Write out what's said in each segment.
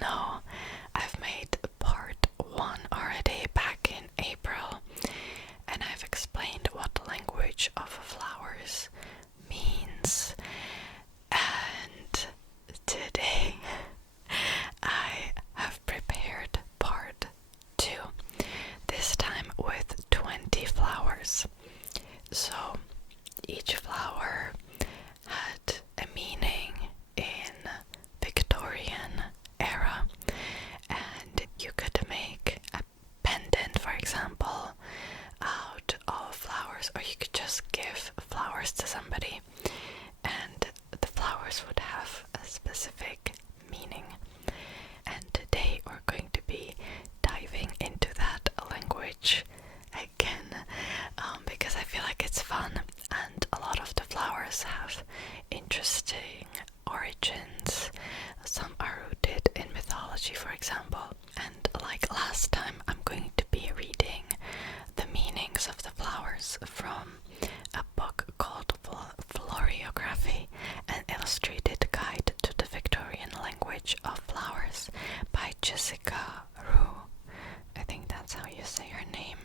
know, I've made part 1 already back in April, and I've explained what the language of flowers means. And today I have prepared part 2, this time with 20 flowers. So each flower had a meaning in Victorian era, and you could make a pendant, for example, out of flowers, or you could just give flowers to somebody and the flowers would have a specific meaning. And today we're going to be diving into that language again, because I feel like it's fun, and a lot of the flowers have interesting origins. Some are rooted in mythology, for example, and like last time, I'm going to be reading the meanings of the flowers from a book called Floriography, an illustrated guide to the Victorian language of flowers by Jessica Rue. I think that's how you say her name.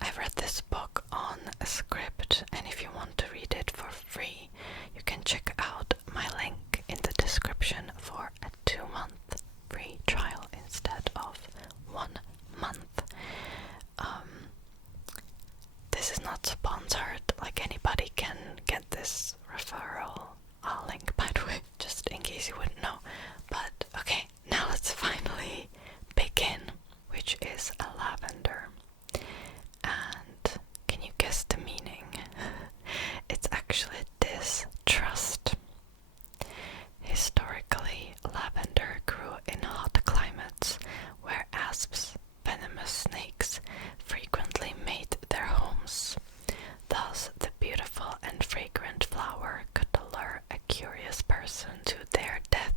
I've read this book on a script, and if you want to read it for free, you can check out my link in the description for a 2-month free trial instead of 1 month. This is not sponsored, like anybody can get this referral link, by the way, just in case you wouldn't know. But okay, now let's finally begin, which is a lavender. And can you guess the meaning? It's actually distrust. Historically, lavender grew in hot climates where asps, venomous snakes, frequently made their homes. Thus, the beautiful and fragrant flower could lure a curious person to their death.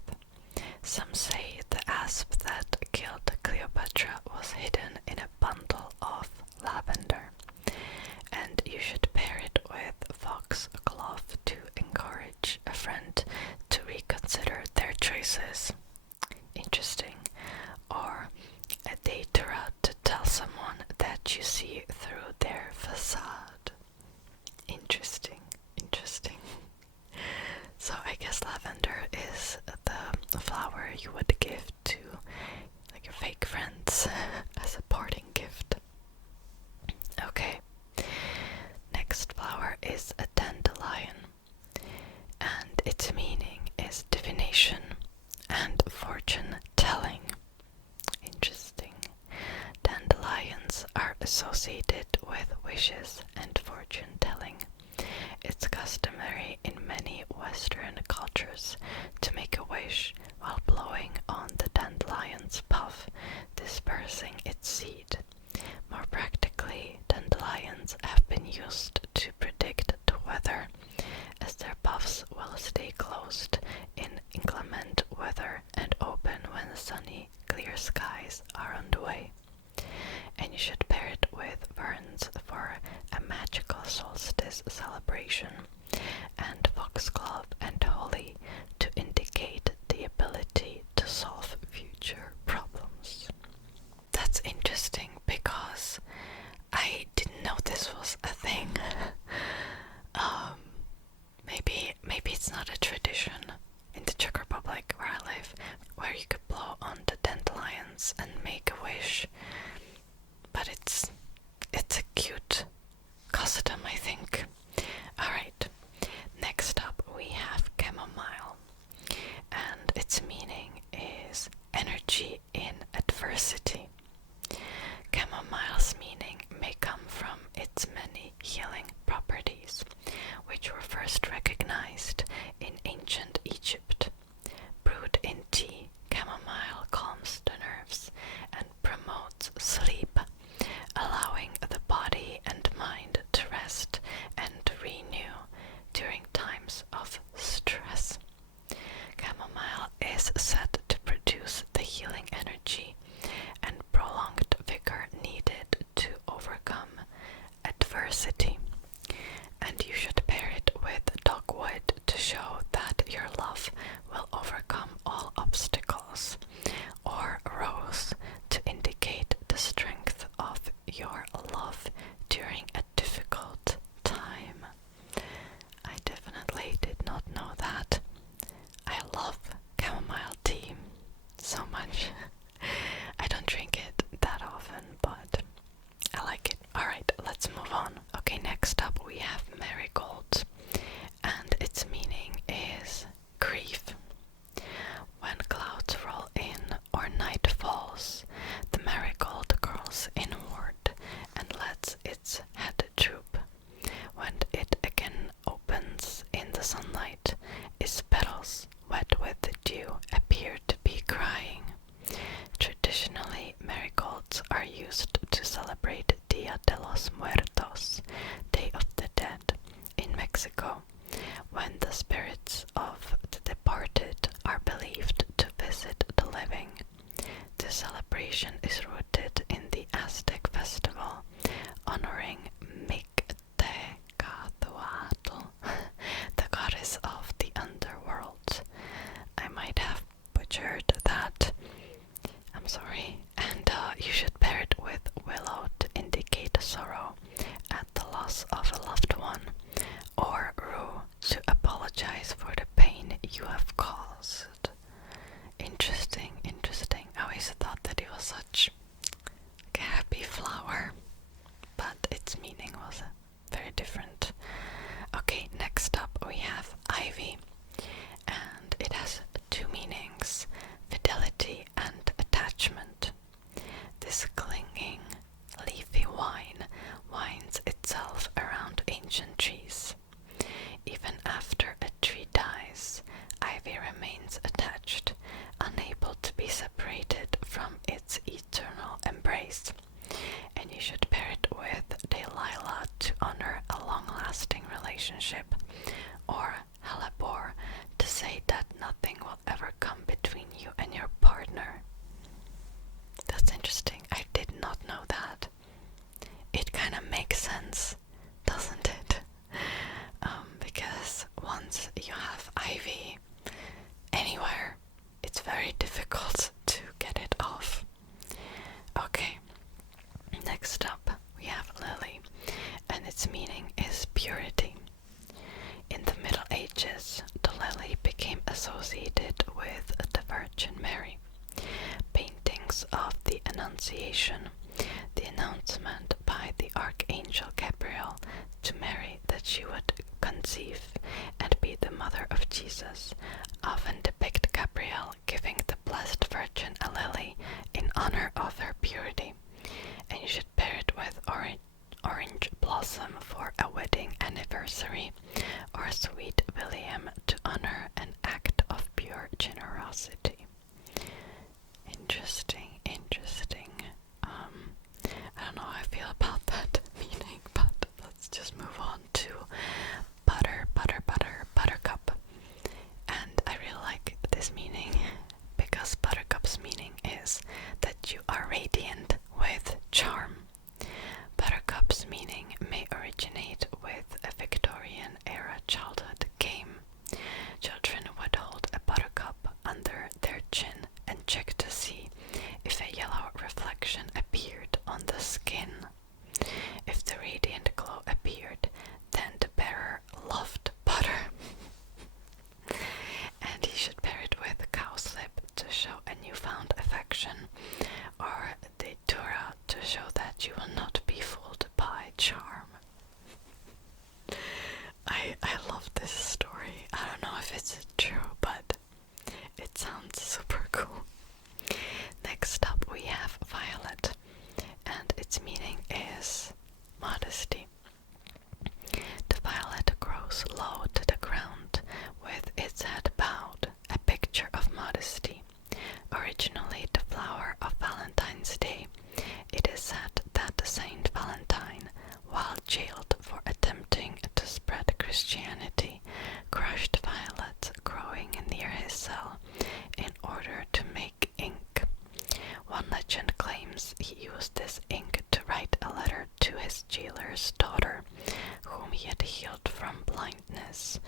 Some say the asp that killed Cleopatra was hidden in a bundle of lavender, and you should pair it with foxglove to encourage a friend to reconsider their choices. Interesting. Or a datura to tell someone that you see through their facade. Interesting. So I guess lavender is the flower you would give to like your fake friends as a parting gift. Okay, next flower is a dandelion, and its meaning is divination and fortune telling. Interesting. Dandelions are associated with wishes and fortune telling. It's customary in many Western cultures to make a wish while blowing on the dandelion's puff, dispersing its seed. More practically, dandelions have been used to predict the weather, as their puffs will stay closed in inclement weather and open when sunny, clear skies are on the way. And you should pair it with ferns for a magical solstice celebration, and foxglove and holly to indicate the ability to solve future problems. That's interesting because I didn't know this was a thing. Maybe it's not a tradition in the Czech Republic where I live, where you could blow on the dandelions and make a wish. But it's a cute custom, I think. Alright, next up we have chamomile, and its meaning is energy in adversity. Chamomile's meaning may come from its many healing properties, which were first recognized in ancient Egypt. Brewed in tea, chamomile calms the nerves and promotes sleep, allowing the body and mind to rest and renew during times of stress. Chamomile is said to produce the healing energy and prolonged vigor needed to overcome adversity. And you should pair it with dogwood to show that your love will overcome all obstacles. rose, or rose to indicate the strength of your love during a difficult time. I definitely did not know that. I love chamomile tea so much. I don't drink it that often, but I like it. Alright, let's move on. Okay, next up we have marigold, and its meaning is grief. When clouds roll in or night falls, the marigold curls inward and lets its head droop. When it again opens in the sunlight, its petals, wet with dew, appear to be crying. Traditionally, marigolds are used to celebrate Dia de los Muertos, Day of the Dead, in Mexico, when the spirits of the departed are believed to visit the living. The celebration is rooted in the Aztec festival honoring Mictecatl, the goddess of the underworld. I might have butchered that. I'm sorry. And you should pair it with willow to indicate sorrow at the loss of a loved one, or rue to apologize for the pain you have caused. Interesting, interesting. I always thought that it was such a happy flower, but its meaning was very different. Okay, next up we have ivy, and it has two meanings: fidelity and attachment. This clinging, leafy vine winds itself around ancient trees. Even after a tree dies, ivy remains attached, unable to be separated from its eternal embrace. And you should pair it with Delilah to honor a long-lasting relationship, or hellebore to say that nothing will ever come between you and your partner. That's interesting. I did not know that. It kind of makes sense, doesn't it? Because once you have ivy anywhere, it's very difficult to get it off. Okay, next up we have lily, and its meaning is purity. In the Middle Ages, the lily became associated with the Virgin Mary. Paintings of the Annunciation, the announcement by the Archangel Gabriel to Mary that she would conceive and be the mother of Jesus, often depict Gabriel giving the Blessed Virgin a lily in honor of her purity. And you should pair it with orange blossom for a wedding anniversary, or sweet William to honor an act of pure generosity. Interesting, interesting. I don't know how I feel about that meaning, but let's just move on to Buttercup. And I really like this meaning because Buttercup's meaning is that you are radiant with charm. Buttercup's meaning may originate with a Victorian era childhood game. Children would hold a buttercup under their chin and check to see if a yellow reflection appeared on the skin. If the radiant glow appeared, then the bearer loved butter. And you should pair it with cowslip to show a newfound affection, or datura to show that you will not be fooled by charm. I love this story. I don't know if it's true, but it sounds super cool. Next up we have violet, and its meaning is modesty. The violet grows low to the ground with its head bowed, a picture of modesty. Originally the flower of Valentine's Day, it is said that Saint Valentine, while jailed for attempting to spread Christianity, crushed violets growing near his cell in order to make ink. One legend claims he used this ink to write a letter to his jailer's daughter, whom he had healed from blindness.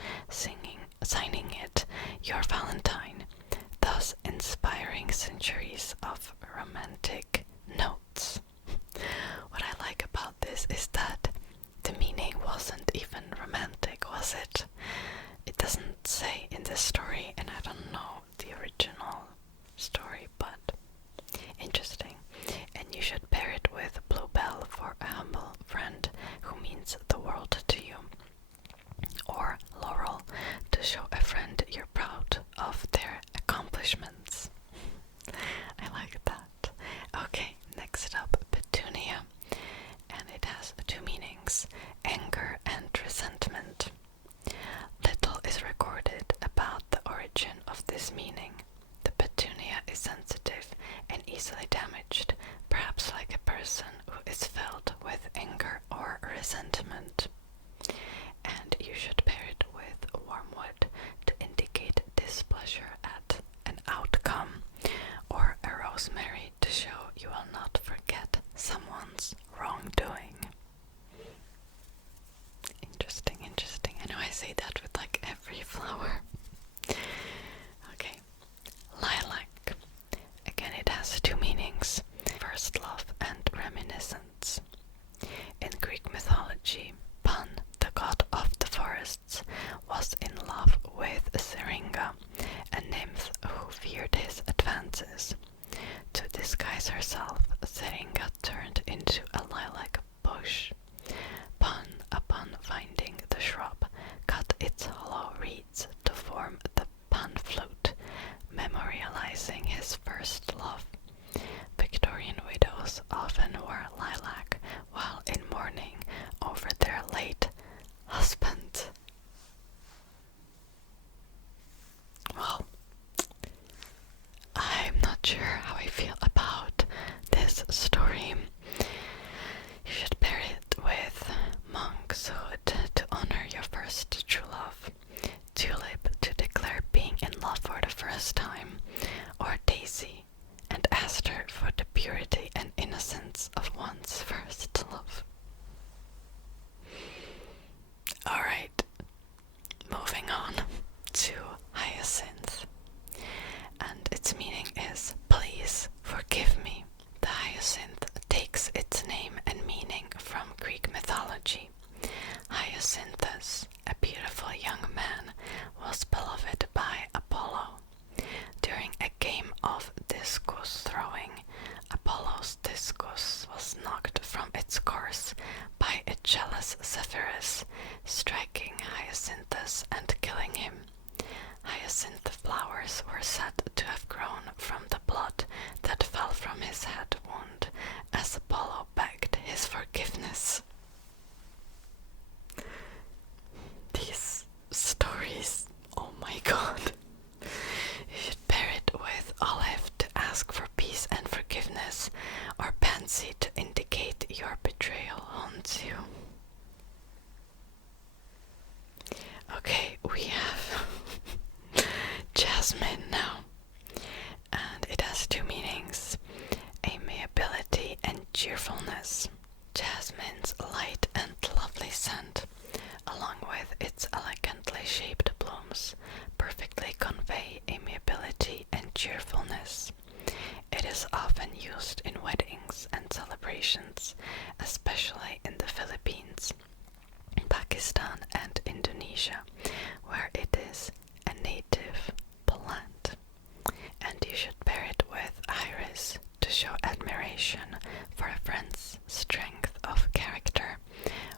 sensitive and easily damaged, perhaps like a person who is filled with anger or resentment. And you should pair it with wormwood to indicate displeasure at an outcome, or a rosemary to show you will not forget someone's wrongdoing. Interesting, interesting. I know I say that with like every flower. Okay, lilac. Again, it has two meanings: first love and reminiscence. In Greek mythology, Pan, the god of the forests, was in love with Syringa, a nymph who feared his advances. To disguise herself, Syringa turned into a lilac bush. Pan, upon finding the shrub, cut its hollow reeds to form the pan flute, memorializing his first love. Victorian widows often wore lilac while in mourning over their late husband. Well, I'm not sure how I feel about this story. You should pair it with monk's hood to honor your first true love, tulip to declare being in love for the first time, or daisy and aster for the purity and innocence of one's first love. Alright, moving on to hyacinth, and its meaning is please forgive me. The hyacinth takes its name and meaning from Greek mythology. Hyacinthus, a beautiful young man, was beloved by Apollo. During a game of discus throwing, Apollo's discus was knocked from its course by a jealous Zephyrus, striking Hyacinthus and killing him. Hyacinth flowers were said to have grown from the blood that fell from his head wound as Apollo begged his forgiveness. These stories, oh my god. You should pair it with olive to ask for peace and forgiveness, or pansy to indicate your betrayal haunts you. Okay, we have Jasmine now, and it has two meanings: amiability and cheerfulness. Jasmine's light and lovely scent, along with its elegantly shaped blooms, perfectly convey amiability and cheerfulness. It is often used in weddings and celebrations, especially in the Philippines, Pakistan and Indonesia, where it is a native plant. And you should pair it with iris to show admiration for a friend's strength of character,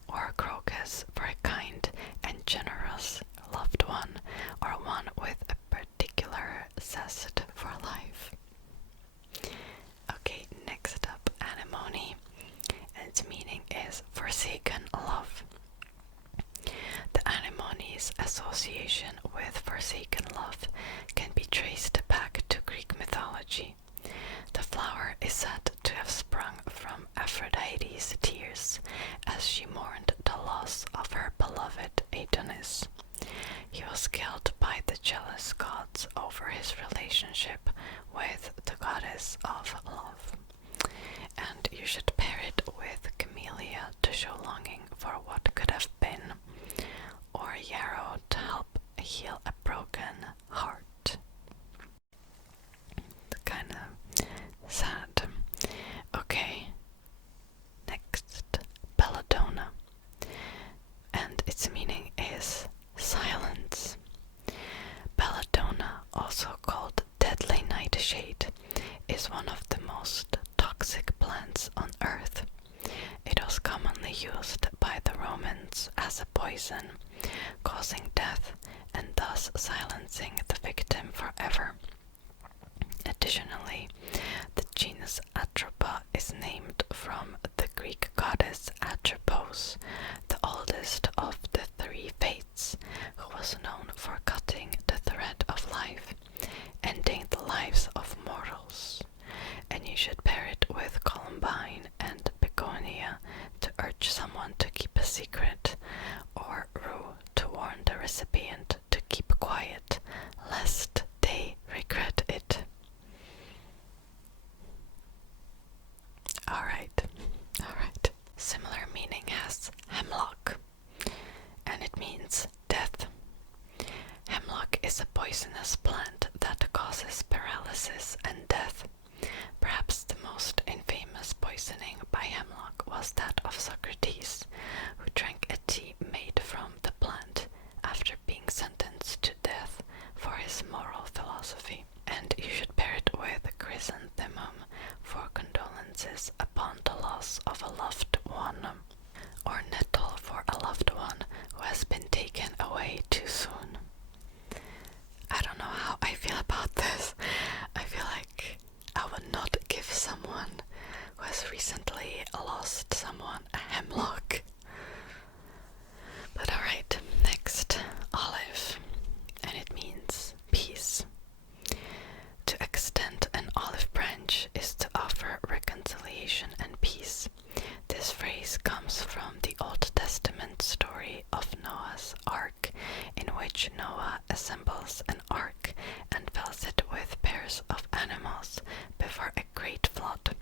or crocus for a kind and generous loved one, or one with a particular zest for life. Okay, next up, anemone, and its meaning is forsaken love. The anemone's association with forsaken love can be traced back to Greek mythology. The flower is said to have sprung from Aphrodite's tears as she mourned the loss of her beloved Adonis. He was killed by the jealous gods over his relationship with the goddess of love. And you should pair it with camellia to show longing for what could have been, or yarrow to help heal a broken heart. Kind of sad. Okay, next, Belladonna, and its meaning is silence. Belladonna, also called deadly nightshade, is one of the most toxic plants on earth. It was commonly used by the Romans as a poison, causing death and thus silencing the victim forever. Additionally, the genus Atropa is named from the Greek goddess Atropos, the oldest of the three fates, who was known for cutting the thread of life, ending the lives of mortals someone who has recently lost someone, a hemlock. But alright, next, olive, and it means peace. To extend an olive branch is to offer reconciliation and peace. This phrase comes from the Old Testament story of Noah's Ark, in which Noah assembles an ark and fills it with pairs of animals before a great flood.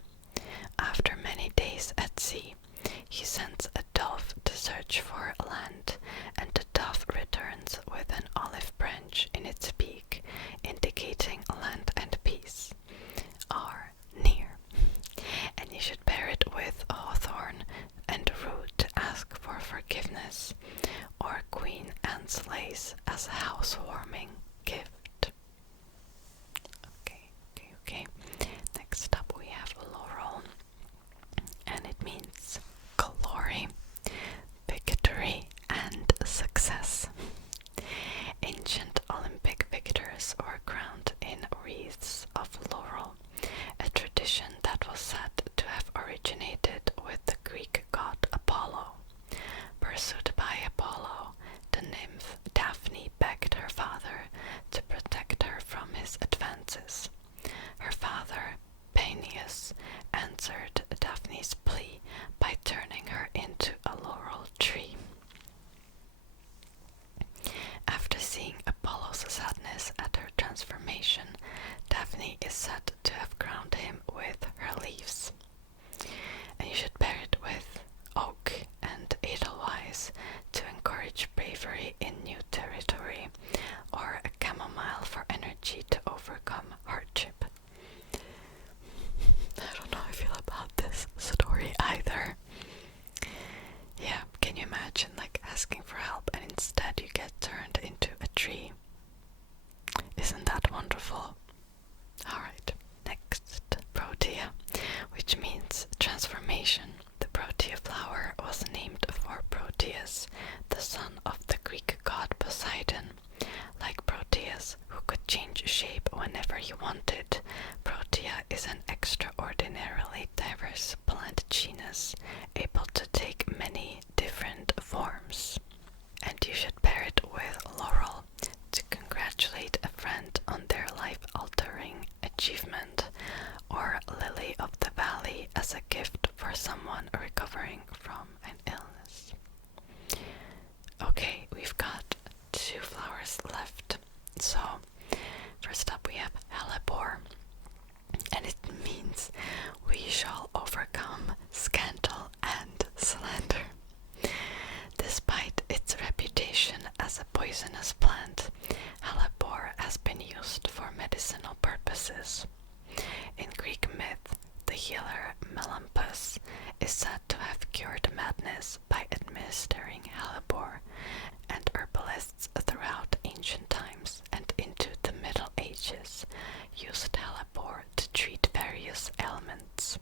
After many days at sea, he sends a dove to search for land, and the dove returns with an olive branch in its beak, indicating land and peace are near. And you should pair it with hawthorn and rue to ask for forgiveness, or Queen Anne's lace as a housewarming gift. Okay. Next up we have laurel, and it means glory, victory, and success. Ancient Olympic victors were crowned in wreaths of laurel, a tradition that was said to have originated with the Greek god Apollo. Pursued by Apollo, the nymph Daphne begged her father to protect her from his advances. Her father, Peneus, answered Daphne's plea by turning her into a laurel tree. After seeing Apollo's sadness at her transformation, Daphne is said to have crowned him with her leaves. And you should pair it with oak and edelweiss to encourage bravery in new territory, or a chamomile for energy to overcome hardship. I don't know how I feel about this story either. Yeah, can you imagine asking for help and instead you get turned into a tree? Isn't that wonderful? Alright, next, Protea, which means transformation. The Protea flower was named for Proteus, the son of the Greek god Poseidon. Like Proteus, who could change shape whenever he wanted, Protea is an extraordinarily diverse plant genus, able to take many different forms. And you should pair it with laurel to congratulate a friend on their life-altering achievement, or lily of the valley as a gift for someone recovering from an illness. Okay, we've got 2 flowers left. So, first up we have hellebore, and it means we shall overcome scandal and slander. Despite its reputation as a poisonous plant, hellebore has been used for medicinal purposes. In Greek myth, the healer Melampus is said to have cured madness by administering hellebore, and herbalists throughout ancient times and into the Middle Ages used hellebore to treat various ailments.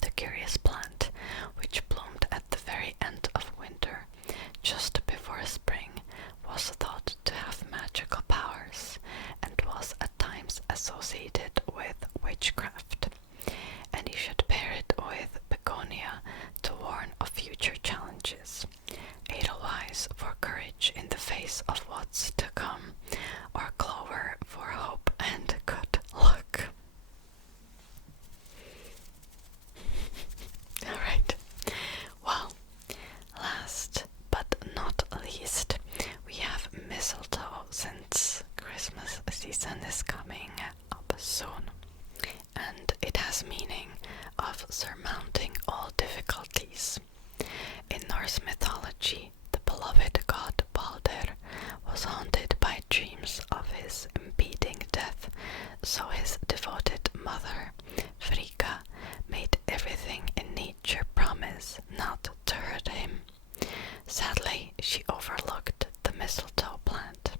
The curious plant, which bloomed at the very end of winter, just before spring, was thought to have magical powers and was at times associated with witchcraft. And you should pair it with begonia to warn of future challenges, edelweiss for courage in the face of what's to come, or clover for hope and good luck. Alright, well, last but not least, we have mistletoe, since Christmas season is coming up soon, and it has meaning of surmounting all difficulties. In Norse mythology, the beloved god Balder was haunted by dreams of his impending death, so his devoted mother, Frigga, made everything in nature promise not to hurt him. Sadly, she overlooked the mistletoe plant.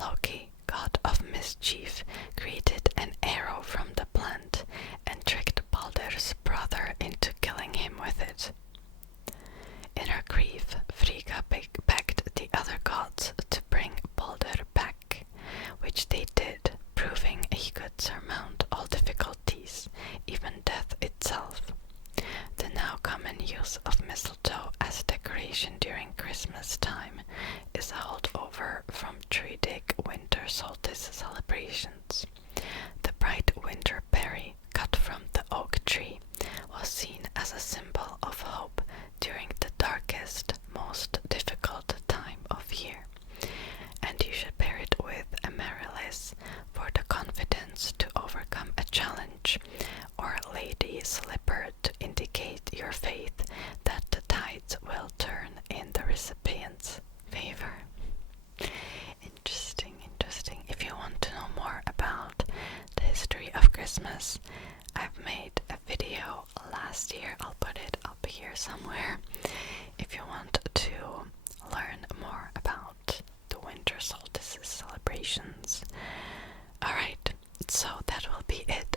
Loki, god of mischief, created an arrow from the plant and tricked Balder's brother into killing him with it. In her grief, Frigga begged the other gods to bring Balder back, which they did, proving he could surmount slipper to indicate your faith that the tides will turn in the recipient's favor. Interesting, interesting. If you want to know more about the history of Christmas, I've made a video last year. I'll put it up here somewhere if you want to learn more about the winter solstice celebrations. Alright, so that will be it